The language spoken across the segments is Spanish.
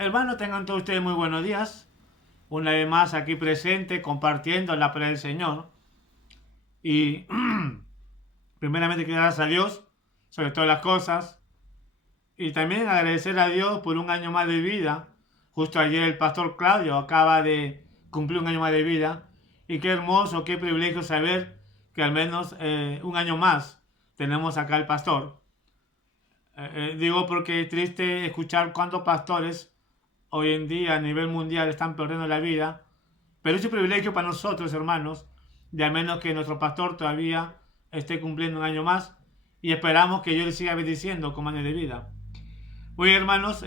Hermanos, tengan todos ustedes muy buenos días. Una vez más aquí presente, compartiendo la palabra del Señor. Y primeramente quiero dar gracias a Dios sobre todas las cosas. Y también agradecer a Dios por un año más de vida. Justo ayer el pastor Claudio acaba de cumplir un año más de vida. Y qué hermoso, qué privilegio saber que al menos un año más tenemos acá el pastor. Digo porque es triste escuchar cuántos pastores hoy en día a nivel mundial están perdiendo la vida, pero es un privilegio para nosotros, hermanos, de al menos que nuestro pastor todavía esté cumpliendo un año más y esperamos que Dios le siga bendiciendo con años de vida. Hoy, hermanos,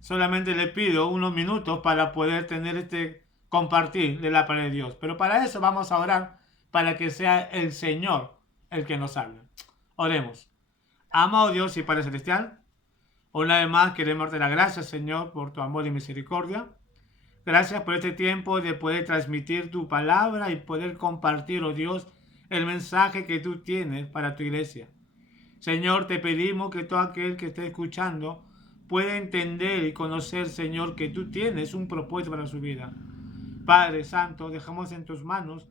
solamente le pido unos minutos para poder tener este compartir de la palabra de Dios, pero para eso vamos a orar para que sea el Señor el que nos hable. Oremos. Amado Dios y Padre Celestial, una vez más queremos darte las gracias, Señor, por tu amor y misericordia. Gracias por este tiempo de poder transmitir tu palabra y poder compartir, oh Dios, el mensaje que tú tienes para tu iglesia. Señor, te pedimos que todo aquel que esté escuchando pueda entender y conocer, Señor, que tú tienes un propósito para su vida. Padre Santo, dejamos en tus manos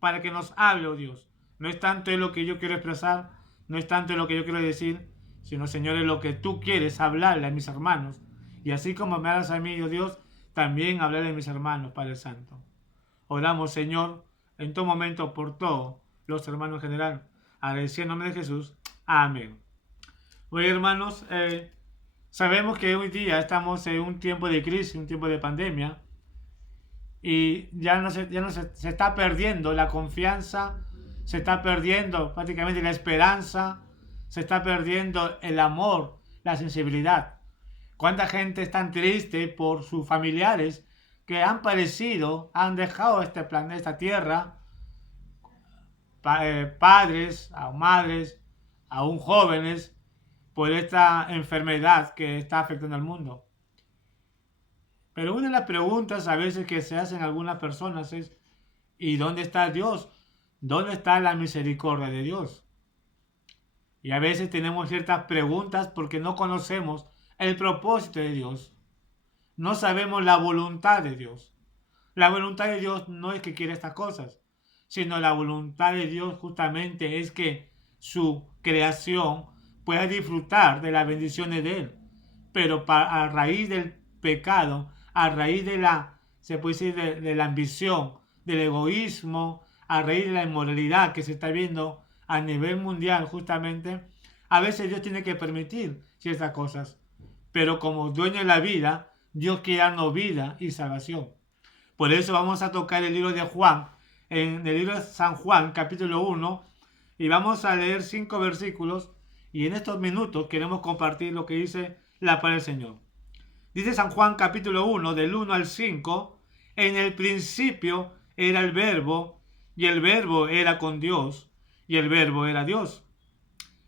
para que nos hable, oh Dios. No es tanto en lo que yo quiero expresar, no es tanto en lo que yo quiero decir, sino, Señor, en lo que tú quieres hablarle a mis hermanos. Y así como me hablas a mí, oh Dios, también hablarle a mis hermanos, Padre Santo. Oramos, Señor, en todo momento por todos los hermanos en general. Agradeciendo en nombre de Jesús. Amén. Hoy, hermanos, sabemos que hoy día estamos en un tiempo de crisis, un tiempo de pandemia. Y se está perdiendo la confianza, se está perdiendo prácticamente la esperanza, se está perdiendo el amor, la sensibilidad. ¿Cuánta gente es tan triste por sus familiares que han parecido, han dejado este planeta, esta tierra, padres, a madres, aún jóvenes, por esta enfermedad que está afectando al mundo? Pero una de las preguntas a veces que se hacen algunas personas es, ¿y dónde está Dios? ¿Dónde está la misericordia de Dios? Y a veces tenemos ciertas preguntas porque no conocemos el propósito de Dios. No sabemos la voluntad de Dios. La voluntad de Dios no es que quiera estas cosas, sino la voluntad de Dios justamente es que su creación pueda disfrutar de las bendiciones de Él. Pero a raíz del pecado, a raíz de se puede decir, de la ambición, del egoísmo, a raíz de la inmoralidad que se está viendo a nivel mundial justamente, a veces Dios tiene que permitir ciertas cosas. Pero como dueño de la vida, Dios quiere darnos vida y salvación. Por eso vamos a tocar el libro de Juan, en el libro de San Juan, capítulo 1, y vamos a leer 5 versículos, y en estos minutos queremos compartir lo que dice la palabra del Señor. Dice San Juan capítulo 1, del 1 al 5, en el principio era el verbo, y el verbo era con Dios, y el verbo era Dios.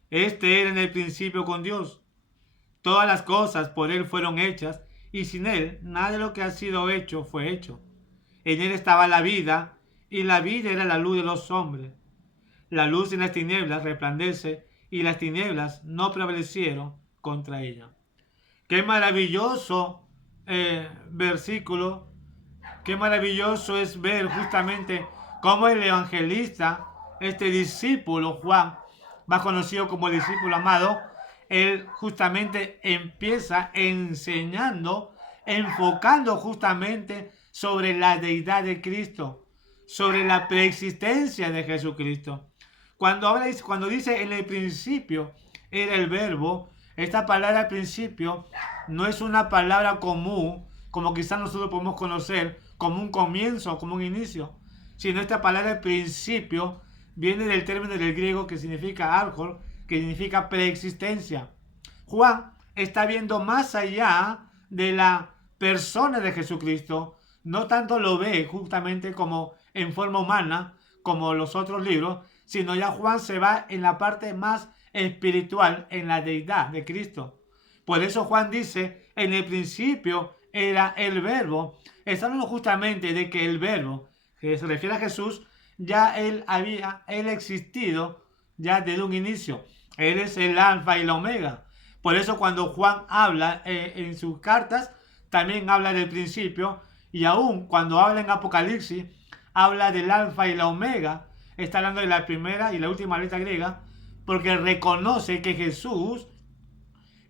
Este era en el principio con Dios. Todas las cosas por Él fueron hechas, y sin Él nada de lo que ha sido hecho fue hecho. En Él estaba la vida, y la vida era la luz de los hombres. La luz en las tinieblas resplandece, y las tinieblas no prevalecieron contra ella. Qué maravilloso versículo, qué maravilloso es ver justamente cómo el evangelista, este discípulo Juan, más conocido como discípulo amado, él justamente empieza enseñando, enfocando justamente sobre la deidad de Cristo, sobre la preexistencia de Jesucristo. Cuando dice en el principio era el verbo, esta palabra al principio no es una palabra común, como quizás nosotros podemos conocer, como un comienzo, como un inicio, sino esta palabra al principio viene del término del griego que significa arjor, que significa preexistencia. Juan está viendo más allá de la persona de Jesucristo, no tanto lo ve justamente como en forma humana, como los otros libros, sino ya Juan se va en la parte más espiritual, en la deidad de Cristo. Por eso Juan dice, en el principio era el verbo. Está hablando justamente de que el verbo, que se refiere a Jesús, ya él existido ya desde un inicio. Él es el alfa y la omega. Por eso cuando Juan habla en sus cartas, también habla del principio, y aún cuando habla en Apocalipsis, habla del alfa y la omega, está hablando de la primera y la última letra griega, porque reconoce que Jesús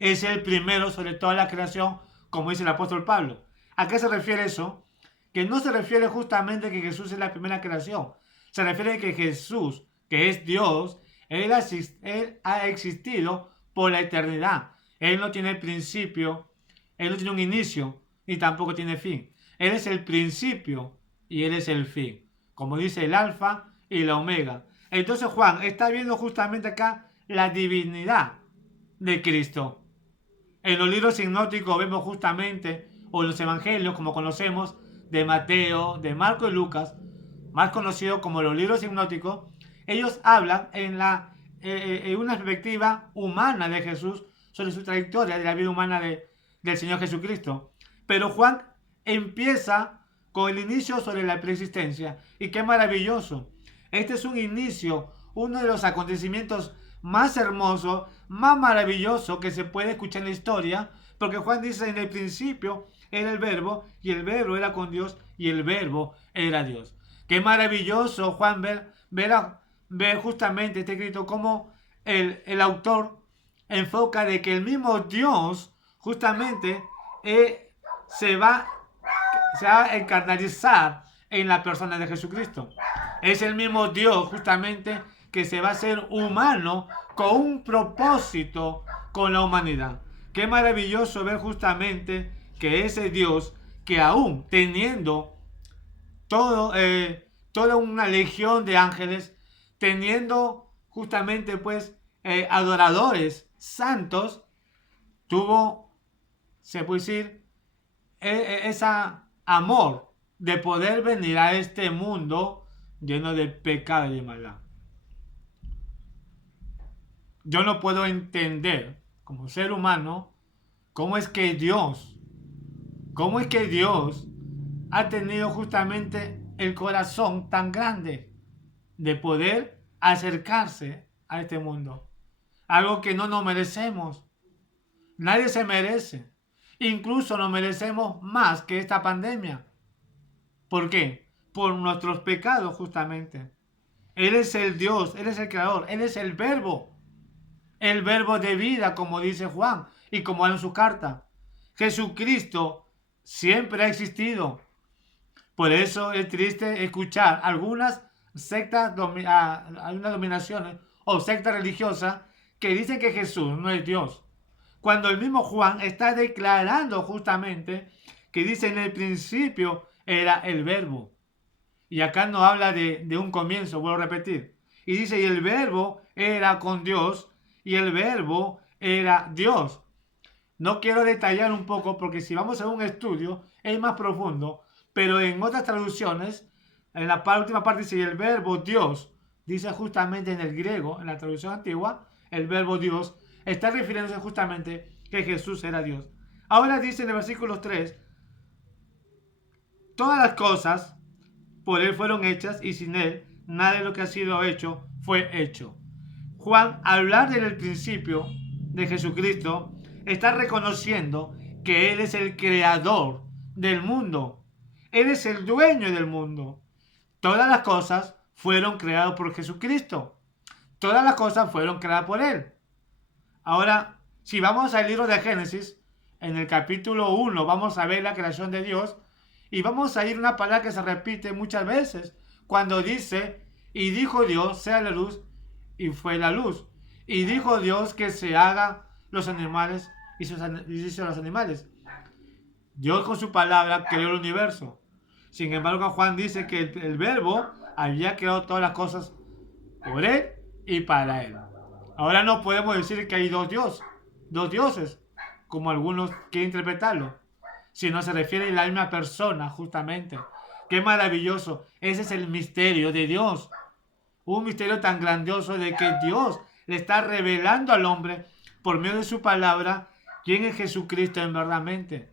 es el primero sobre toda la creación, como dice el apóstol Pablo. ¿A qué se refiere eso? Que no se refiere justamente a que Jesús es la primera creación. Se refiere a que Jesús, que es Dios, él ha existido por la eternidad. Él no tiene principio, Él no tiene un inicio, ni tampoco tiene fin. Él es el principio y Él es el fin. Como dice el alfa y la omega. Entonces Juan está viendo justamente acá la divinidad de Cristo. En los libros sinópticos vemos justamente, o en los evangelios como conocemos, de Mateo, de Marco y Lucas, más conocidos como los libros sinópticos, ellos hablan en una perspectiva humana de Jesús sobre su trayectoria de la vida humana del Señor Jesucristo. Pero Juan empieza con el inicio sobre la preexistencia. Y qué maravilloso. Este es un inicio, uno de los acontecimientos más hermosos, más maravilloso que se puede escuchar en la historia, porque Juan dice: en el principio era el verbo, y el verbo era con Dios, y el verbo era Dios. Qué maravilloso, Juan, ver justamente este escrito como el autor enfoca de que el mismo Dios justamente se va a encarnalizar en la persona de Jesucristo. Es el mismo Dios justamente que se va a hacer humano con un propósito con la humanidad. Qué maravilloso ver justamente que ese Dios, que aún teniendo toda una legión de ángeles, teniendo justamente pues adoradores santos, tuvo, se puede decir, ese amor de poder venir a este mundo lleno de pecado y de maldad. Yo no puedo entender como ser humano cómo es que Dios ha tenido justamente el corazón tan grande de poder acercarse a este mundo. Algo que no nos merecemos. Nadie se merece. Incluso nos merecemos más que esta pandemia. ¿Por qué? Por nuestros pecados justamente. Él es el Dios, Él es el Creador, Él es el verbo de vida, como dice Juan y como en su carta. Jesucristo siempre ha existido. Por eso es triste escuchar algunas sectas, algunas dominaciones o sectas religiosas que dicen que Jesús no es Dios. Cuando el mismo Juan está declarando justamente que dice: en el principio era el verbo. Y acá no habla de un comienzo, vuelvo a repetir. Y dice: y el verbo era con Dios, y el verbo era Dios. No quiero detallar un poco porque si vamos a un estudio es más profundo, pero en otras traducciones, en la última parte dice: y el verbo Dios, dice justamente en el griego, en la traducción antigua, el verbo Dios está refiriéndose justamente que Jesús era Dios. Ahora dice en el versículo 3: todas las cosas por Él fueron hechas, y sin Él nada de lo que ha sido hecho fue hecho. Juan, al hablar del principio de Jesucristo, está reconociendo que Él es el creador del mundo. Él es el dueño del mundo. Todas las cosas fueron creadas por Jesucristo. Todas las cosas fueron creadas por Él. Ahora, si vamos al libro de Génesis, en el capítulo 1 vamos a ver la creación de Dios, y vamos a ir a una palabra que se repite muchas veces, cuando dice: y dijo Dios, sea la luz, y fue la luz. Y dijo Dios que se haga los animales, y hizo los animales. Dios con su palabra creó el universo. Sin embargo, Juan dice que el verbo había creado todas las cosas por Él y para Él. Ahora no podemos decir que hay dos dioses, como algunos quieren interpretarlo, si no se refiere a la misma persona justamente. ¡Qué maravilloso! Ese es el misterio de Dios. Un misterio tan grandioso de que Dios le está revelando al hombre por medio de su palabra quién es Jesucristo en verdadmente.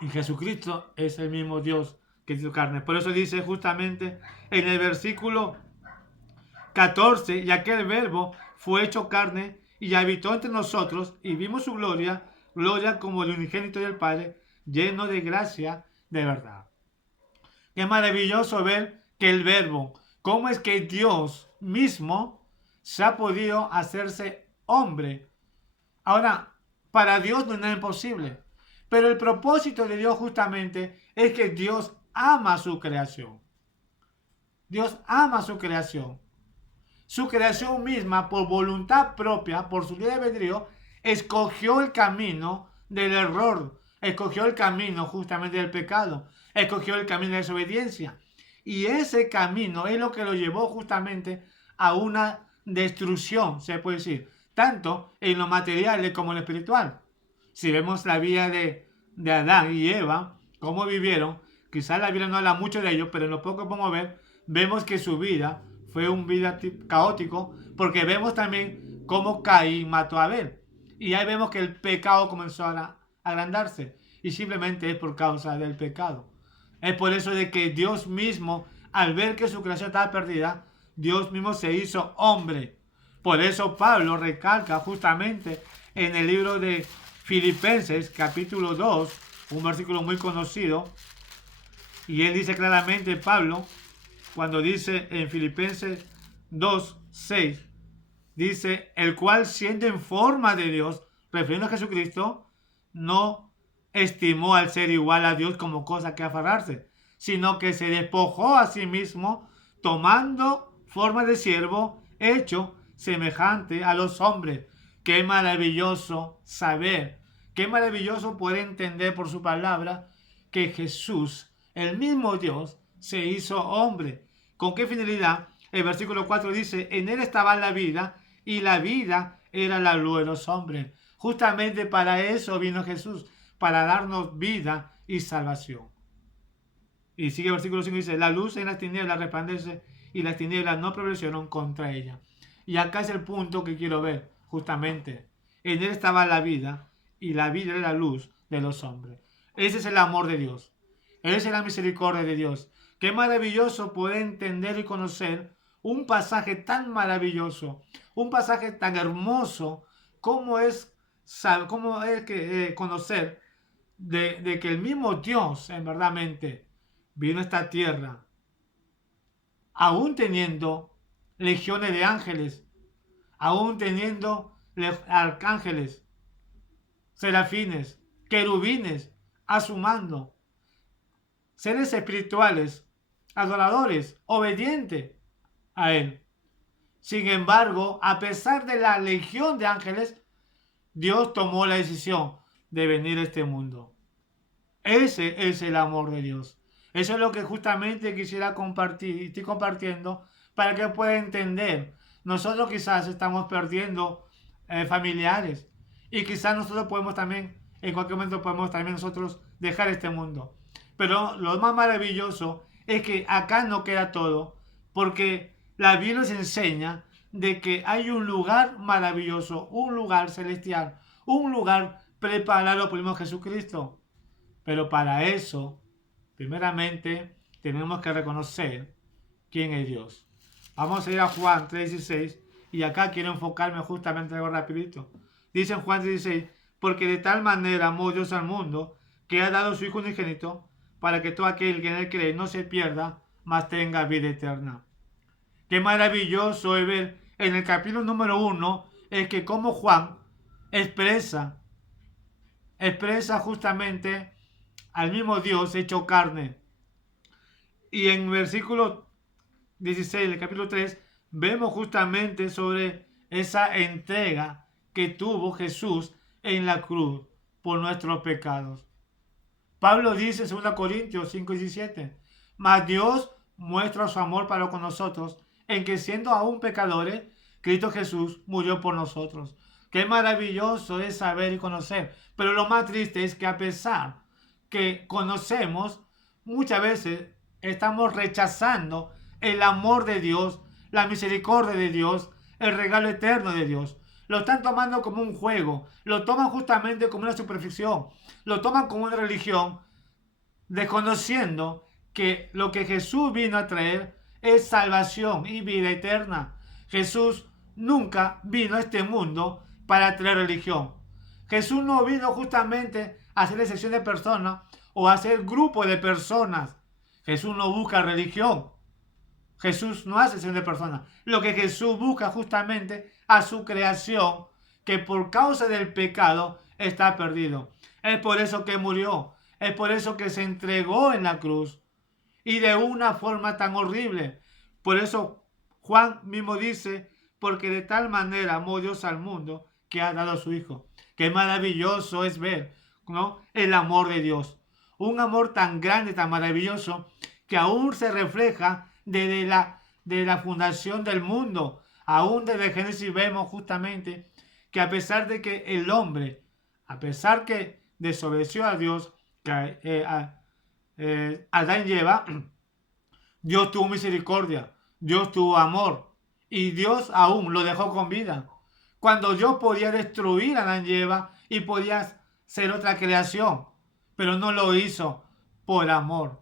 Y Jesucristo es el mismo Dios que hizo carne. Por eso dice justamente en el versículo 14: y aquel verbo fue hecho carne y habitó entre nosotros y vimos su gloria, gloria como el unigénito del Padre, lleno de gracia de verdad. Qué maravilloso ver que el Verbo, cómo es que Dios mismo se ha podido hacerse hombre. Ahora, para Dios no es nada imposible, pero el propósito de Dios justamente es que Dios ama su creación. Dios ama su creación. Su creación misma, por voluntad propia, por su libre albedrío, escogió el camino del error, escogió el camino justamente del pecado, escogió el camino de la desobediencia. Y ese camino es lo que lo llevó justamente a una destrucción, se puede decir, tanto en lo material como en lo espiritual. Si vemos la vida de Adán y Eva, cómo vivieron, quizás la Biblia no habla mucho de ellos, pero en lo poco que podemos ver, vemos que su vida fue un vida caótico, porque vemos también cómo Caín mató a Abel. Y ahí vemos que el pecado comenzó a agrandarse. Y simplemente es por causa del pecado. Es por eso de que Dios mismo, al ver que su creación estaba perdida, Dios mismo se hizo hombre. Por eso Pablo recalca justamente en el libro de Filipenses, capítulo 2, un versículo muy conocido. Y él dice claramente, Pablo, cuando dice en Filipenses 2, 6, dice, el cual siendo en forma de Dios, refiriendo a Jesucristo, no estimó al ser igual a Dios como cosa que aferrarse, sino que se despojó a sí mismo, tomando forma de siervo, hecho semejante a los hombres. Qué maravilloso saber, qué maravilloso poder entender por su palabra que Jesús, el mismo Dios, se hizo hombre. ¿Con qué finalidad? El versículo 4 dice, en él estaba la vida y la vida era la luz de los hombres. Justamente para eso vino Jesús, para darnos vida y salvación. Y sigue el versículo 5 dice, la luz en las tinieblas resplandece y las tinieblas no prevalecieron contra ella. Y acá es el punto que quiero ver, justamente. En él estaba la vida y la vida era la luz de los hombres. Ese es el amor de Dios. Esa es la misericordia de Dios. Qué maravilloso poder entender y conocer un pasaje tan maravilloso, un pasaje tan hermoso, como es que conocer de que el mismo Dios, en verdadmente, vino a esta tierra, aún teniendo legiones de ángeles, aún teniendo arcángeles, serafines, querubines a su mando, seres espirituales, adoradores, obedientes a él. Sin embargo, a pesar de la legión de ángeles, Dios tomó la decisión de venir a este mundo. Ese es el amor de Dios. Eso es lo que justamente quisiera compartir y estoy compartiendo para que pueda entender. Nosotros quizás estamos perdiendo familiares y quizás nosotros podemos también, en cualquier momento podemos también nosotros dejar este mundo. Pero lo más maravilloso es que acá no queda todo, porque la Biblia nos enseña de que hay un lugar maravilloso, un lugar celestial, un lugar preparado por el mismo Jesucristo. Pero para eso, primeramente, tenemos que reconocer quién es Dios. Vamos a ir a Juan 3:16 y acá quiero enfocarme justamente algo rapidito. Dice en Juan 3:16, porque de tal manera amó Dios al mundo que ha dado su Hijo unigénito para que todo aquel que en él cree no se pierda, mas tenga vida eterna. Qué maravilloso es ver en el capítulo número 1 es que como Juan expresa justamente al mismo Dios hecho carne. Y en versículo 16 del capítulo 3 vemos justamente sobre esa entrega que tuvo Jesús en la cruz por nuestros pecados. Pablo dice en 2 Corintios 5:17, mas Dios muestra su amor para con nosotros en que siendo aún pecadores, Cristo Jesús murió por nosotros. Qué maravilloso es saber y conocer. Pero lo más triste es que a pesar que conocemos, muchas veces estamos rechazando el amor de Dios, la misericordia de Dios, el regalo eterno de Dios. Lo están tomando como un juego, lo toman justamente como una superstición, lo toman como una religión, desconociendo que lo que Jesús vino a traer es salvación y vida eterna. Jesús nunca vino a este mundo para traer religión. Jesús no vino justamente a hacer excepción de personas o a hacer grupo de personas. Jesús no busca religión. Jesús no hace excepción de personas. Lo que Jesús busca justamente a su creación, que por causa del pecado está perdido. Es por eso que murió. Es por eso que se entregó en la cruz. Y de una forma tan horrible. Por eso Juan mismo dice, porque de tal manera amó Dios al mundo que ha dado a su Hijo. Qué maravilloso es ver, ¿no?, el amor de Dios. Un amor tan grande, tan maravilloso, que aún se refleja desde la fundación del mundo. Aún desde Génesis vemos justamente que a pesar de que el hombre, a pesar que desobedeció a Dios, que Adán y Eva, Dios tuvo misericordia, Dios tuvo amor y Dios aún lo dejó con vida. Cuando Dios podía destruir a Adán y Eva y podía ser otra creación, pero no lo hizo por amor.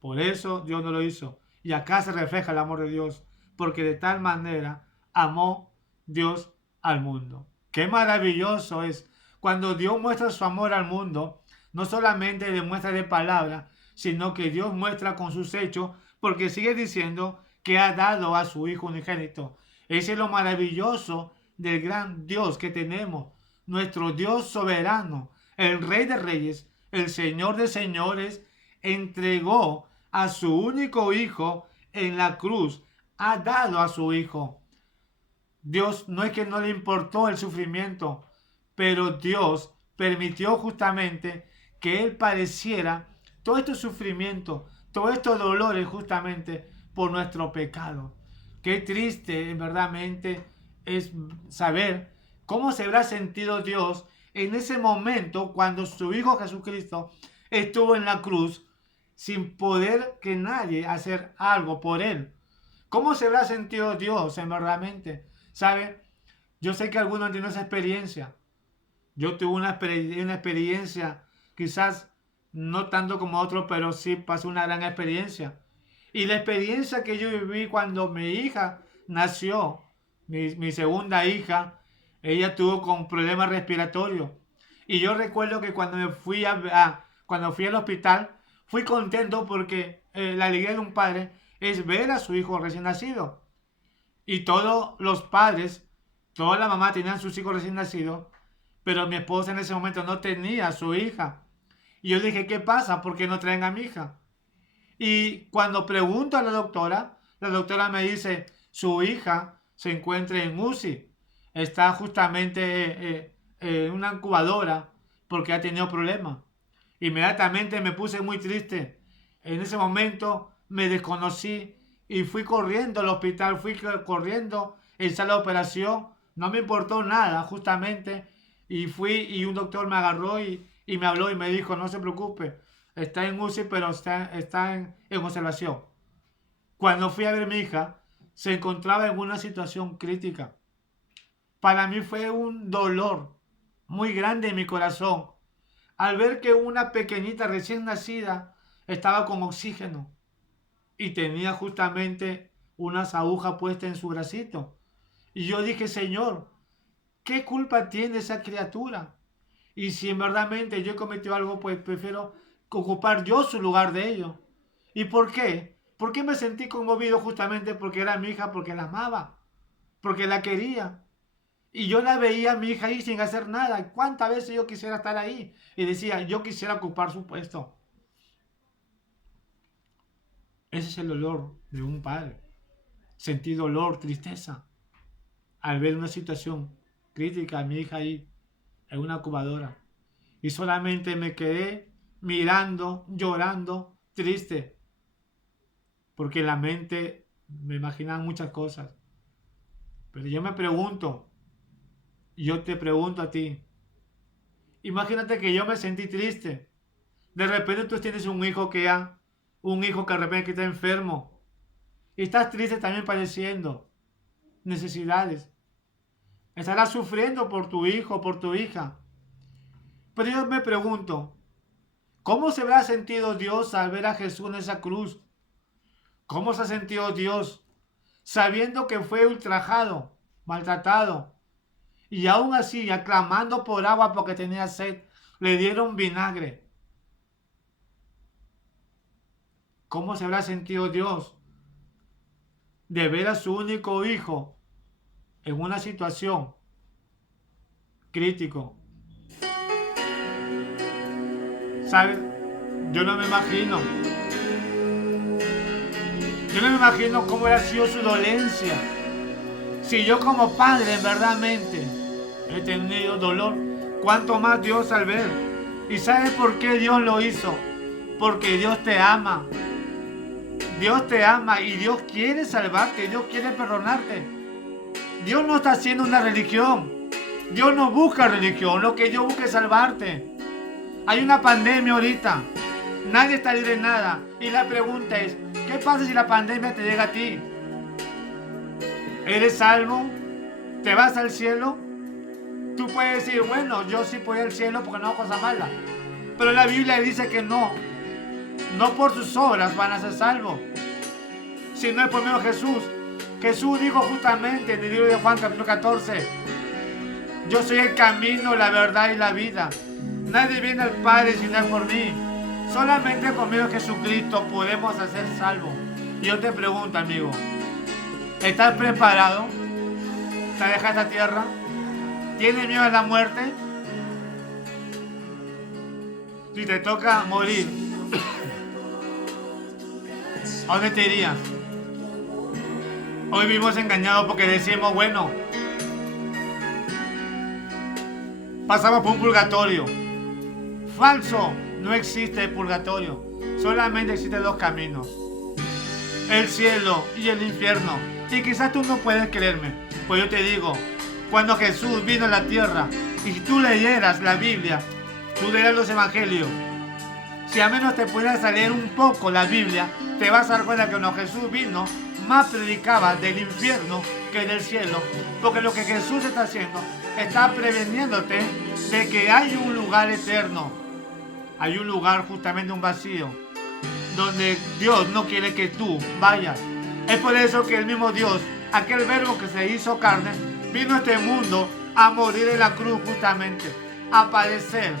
Por eso Dios no lo hizo. Y acá se refleja el amor de Dios, porque de tal manera amó Dios al mundo. Qué maravilloso es cuando Dios muestra su amor al mundo. No solamente demuestra de palabra, sino que Dios muestra con sus hechos, porque sigue diciendo que ha dado a su Hijo unigénito. Ese es lo maravilloso del gran Dios que tenemos, nuestro Dios soberano, el Rey de Reyes, el Señor de Señores, entregó a su único Hijo en la cruz, ha dado a su Hijo. Dios no es que no le importó el sufrimiento, pero Dios permitió justamente que Él padeciera todo este sufrimiento, todos estos dolores justamente por nuestro pecado. Qué triste, verdaderamente, es saber cómo se habrá sentido Dios en ese momento cuando su Hijo Jesucristo estuvo en la cruz sin poder que nadie hacer algo por Él. ¿Cómo se habrá sentido Dios en verdaderamente? ¿Sabe? Yo sé que algunos tienen esa experiencia. Yo tuve una experiencia, quizás no tanto como otros, pero sí pasé una gran experiencia. Y la experiencia que yo viví cuando mi hija nació, mi segunda hija, ella tuvo con problemas respiratorios. Y yo recuerdo que cuando me fui cuando fui al hospital, fui contento porque la alegría de un padre es ver a su hijo recién nacido. Y todos los padres, toda la mamá tenían sus hijos recién nacidos, pero mi esposa en ese momento no tenía a su hija. Y yo dije, ¿qué pasa? ¿Por qué no traen a mi hija? Y cuando pregunto a la doctora me dice, su hija se encuentra en UCI, está justamente en una incubadora porque ha tenido problemas. Inmediatamente me puse muy triste. En ese momento me desconocí y fui corriendo al hospital, fui corriendo en sala de operación. No me importó nada, justamente. Y fui y un doctor me agarró y me habló y me dijo, no se preocupe, está en UCI, pero está en observación. Cuando fui a ver a mi hija, se encontraba en una situación crítica. Para mí fue un dolor muy grande en mi corazón al ver que una pequeñita recién nacida estaba con oxígeno y tenía justamente unas agujas puestas en su bracito. Y yo dije, Señor, ¿qué culpa tiene esa criatura? Y si en verdaderamente yo he cometido algo, pues prefiero ocupar yo su lugar de ello. ¿Y por qué? ¿Por qué me sentí conmovido? Justamente porque era mi hija, porque la amaba, porque la quería. Y yo la veía a mi hija ahí sin hacer nada. ¿Cuántas veces yo quisiera estar ahí? Y decía, yo quisiera ocupar su puesto. Ese es el dolor de un padre. Sentir dolor, tristeza, al ver una situación crítica a mi hija ahí en una incubadora. Y solamente me quedé mirando, llorando, triste. Porque en la mente me imaginan muchas cosas. Pero yo me pregunto, y yo te pregunto a ti, imagínate que yo me sentí triste. De repente tú tienes un hijo un hijo que de repente está enfermo. Y estás triste también padeciendo necesidades. Estarás sufriendo por tu hijo, por tu hija. Pero yo me pregunto, ¿cómo se habrá sentido Dios al ver a Jesús en esa cruz? ¿Cómo se ha sentido Dios sabiendo que fue ultrajado, maltratado Y aún así, aclamando por agua porque tenía sed, le dieron vinagre. ¿Cómo se habrá sentido Dios de ver a su único hijo en una situación crítico? ¿Sabes? Yo no me imagino. Yo no me imagino cómo hubiera sido su dolencia. Si yo como padre verdaderamente he tenido dolor, cuánto más Dios al ver. ¿Y sabes por qué Dios lo hizo? Porque Dios te ama. Dios te ama y Dios quiere salvarte, Dios quiere perdonarte. Dios no está haciendo una religión. Dios no busca religión, lo que Dios busca es salvarte. Hay una pandemia ahorita. Nadie está libre de nada. Y la pregunta es, ¿qué pasa si la pandemia te llega a ti? ¿Eres salvo? ¿Te vas al cielo? Tú puedes decir, bueno, yo sí voy al cielo porque no hago cosas malas. Pero la Biblia dice que no. No por sus obras van a ser salvos, sino es por medio de Jesús. Jesús dijo justamente en el libro de Juan capítulo 14, yo soy el camino, la verdad y la vida. Nadie viene al Padre sino por mí. Solamente por medio de Jesucristo podemos ser salvos. Y yo te pregunto, amigo, ¿estás preparado para dejar esta tierra? ¿Tienes miedo a la muerte? Si te toca morir, ¿a dónde te irías? Hoy vivimos engañados porque decimos, bueno, pasamos por un purgatorio. Falso, no existe el purgatorio. Solamente existen dos caminos: el cielo y el infierno. Y quizás tú no puedes creerme, pues yo te digo, cuando Jesús vino a la tierra, y si tú leyeras la Biblia, tú leeras los evangelios, si al menos te pudieras leer un poco la Biblia, te vas a dar cuenta que cuando Jesús vino, más predicaba del infierno que del cielo. Porque lo que Jesús está haciendo, está preveniéndote de que hay un lugar eterno. Hay un lugar, justamente un vacío, donde Dios no quiere que tú vayas. Es por eso que el mismo Dios, aquel verbo que se hizo carne, vino a este mundo a morir en la cruz justamente, a padecer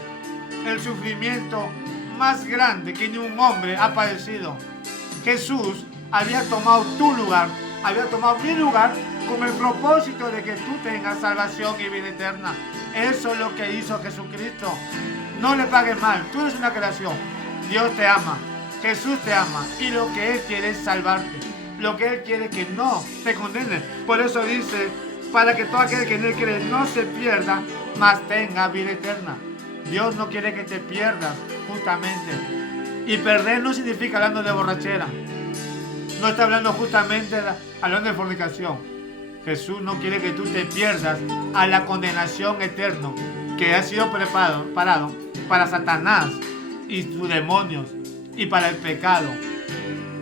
el sufrimiento más grande que ni un hombre ha padecido. Jesús había tomado tu lugar, había tomado mi lugar con el propósito de que tú tengas salvación y vida eterna. Eso es lo que hizo Jesucristo. No le pagues mal, tú eres una creación. Dios te ama, Jesús te ama y lo que Él quiere es salvarte. Lo que Él quiere es que no te condene. Por eso dice, para que todo aquel que en Él cree no se pierda, mas tenga vida eterna. Dios no quiere que te pierdas, justamente. Y perder no significa hablando de borrachera. No está hablando justamente hablando de fornicación. Jesús no quiere que tú te pierdas a la condenación eterna que ha sido preparado para Satanás y sus demonios y para el pecado.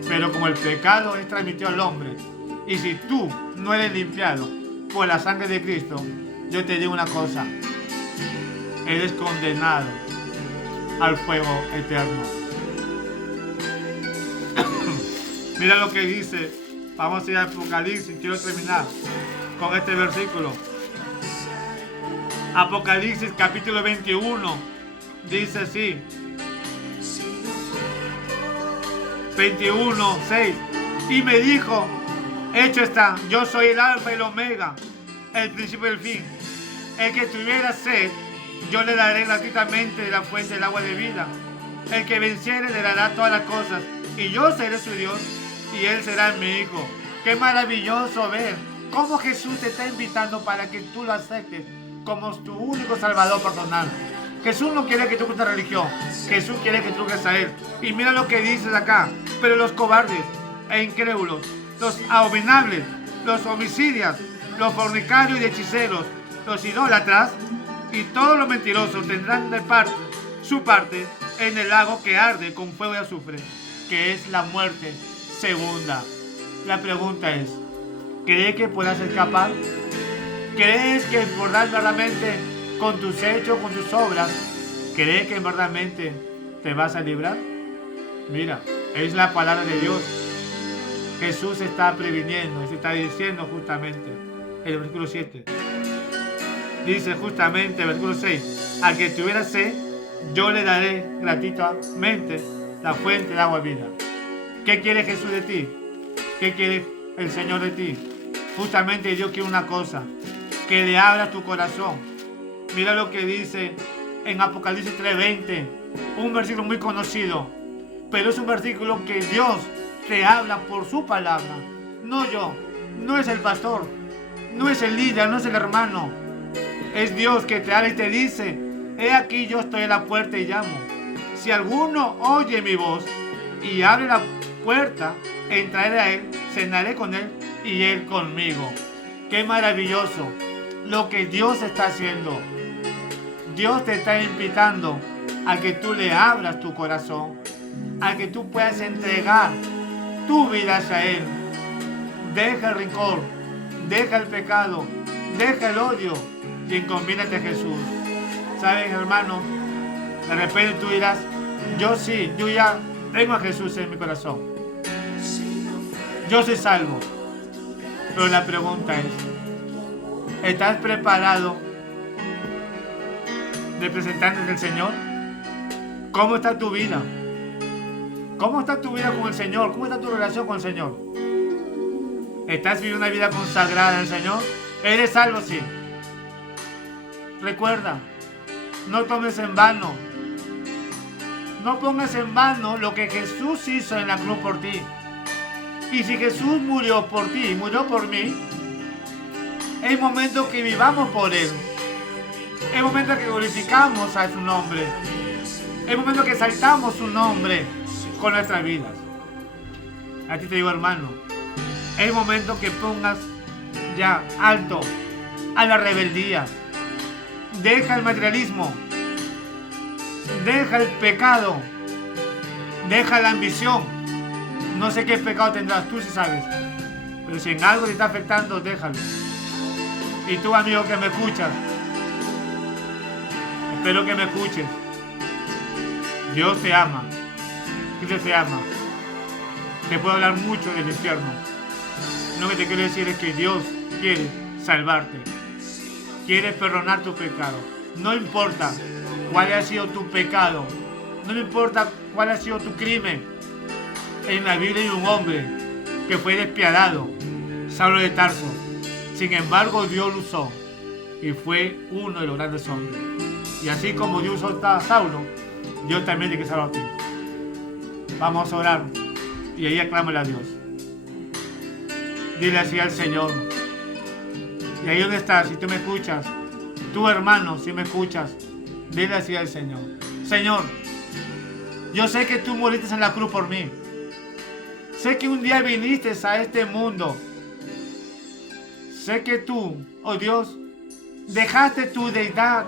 Pero como el pecado es transmitido al hombre, y si tú no eres limpiado por la sangre de Cristo, yo te digo una cosa: eres condenado al fuego eterno. Mira lo que dice. Vamos a ir a Apocalipsis. Quiero terminar con este versículo. Apocalipsis capítulo 21 dice así: 21:6. Y me dijo, hecho está, yo soy el alfa y el omega, el principio y el fin. El que tuviera sed, yo le daré gratuitamente de la fuente del agua de vida. El que venciere le dará todas las cosas, y yo seré su Dios, y él será mi hijo. Qué maravilloso ver cómo Jesús te está invitando para que tú lo aceptes como tu único salvador personal. Jesús no quiere que tú busques religión, Jesús quiere que tú busques a Él. Y mira lo que dices acá: pero los cobardes e incrédulos, los abominables, los homicidas, los fornicarios y hechiceros, los idólatras y todos los mentirosos tendrán de su parte en el lago que arde con fuego y azufre, que es la muerte segunda. La pregunta es, ¿crees que puedas escapar? ¿Crees que verdaderamente con tus hechos, con tus obras, crees que verdaderamente te vas a librar? Mira, es la palabra de Dios. Jesús está previniendo, se está diciendo justamente en el versículo 7. dice justamente, versículo 6, al que tuviera sed, yo le daré gratuitamente la fuente de agua vida. ¿Qué quiere Jesús de ti? ¿Qué quiere el Señor de ti? Justamente Dios quiere una cosa, que le abra tu corazón. Mira lo que dice en Apocalipsis 3:20, un versículo muy conocido, pero es un versículo que Dios te habla por su palabra, no yo, no es el pastor, no es el líder, no es el hermano, es Dios que te habla y te dice: he aquí yo estoy en la puerta y llamo. Si alguno oye mi voz y abre la puerta, entraré a él, cenaré con él y él conmigo. Qué maravilloso lo que Dios está haciendo. Dios te está invitando a que tú le abras tu corazón, a que tú puedas entregar tu vida hacia Él. Deja el rencor, deja el pecado, deja el odio y encomínate a Jesús. ¿Sabes, hermano? De repente tú dirás: yo ya tengo a Jesús en mi corazón. Yo soy salvo. Pero la pregunta es: ¿estás preparado representante del Señor? ¿Cómo está tu vida? ¿Cómo está tu vida con el Señor? ¿Cómo está tu relación con el Señor? ¿Estás viviendo una vida consagrada al Señor? ¿Eres salvo? Sí. Recuerda, no tomes en vano, no pongas en vano lo que Jesús hizo en la cruz por ti. Y si Jesús murió por ti, murió por mí, es momento que vivamos por Él. Es momento que glorificamos a su nombre. Es momento que exaltamos su nombre con nuestras vidas. A ti te digo, hermano, es momento que pongas ya alto a la rebeldía. Deja el materialismo. Deja el pecado. Deja la ambición. No sé qué pecado tendrás, tú sí sabes. Pero si en algo te está afectando, déjalo. Y tú, amigo que me escuchas, espero que me escuches. Dios te ama. Cristo te ama. Te puedo hablar mucho del infierno. Lo que te quiero decir es que Dios quiere salvarte. Quiere perdonar tu pecado. No importa cuál haya sido tu pecado. No importa cuál ha sido tu crimen. En la Biblia hay un hombre que fue despiadado, Saulo de Tarso. Sin embargo, Dios lo usó y fue uno de los grandes hombres. Y así como Dios usó a Saulo, Dios también tiene que salvar a ti. Vamos a orar y ahí aclámale a Dios. Dile así al Señor. Y ahí donde estás, si tú me escuchas, tú, hermano, si me escuchas, dile así al Señor: Señor, yo sé que tú moriste en la cruz por mí. Sé que un día viniste a este mundo. Sé que tú, oh Dios, dejaste tu deidad,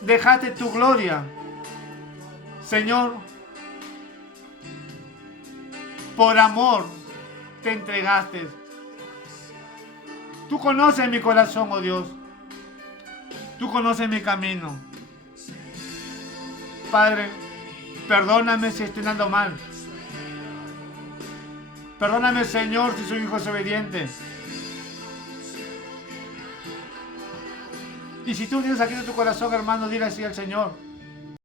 dejaste tu gloria. Señor, por amor te entregaste. Tú conoces mi corazón, oh Dios. Tú conoces mi camino. Padre, perdóname si estoy andando mal. Perdóname, Señor, si soy hijo desobediente. Y si tú tienes aquí en tu corazón, hermano, dile así al Señor: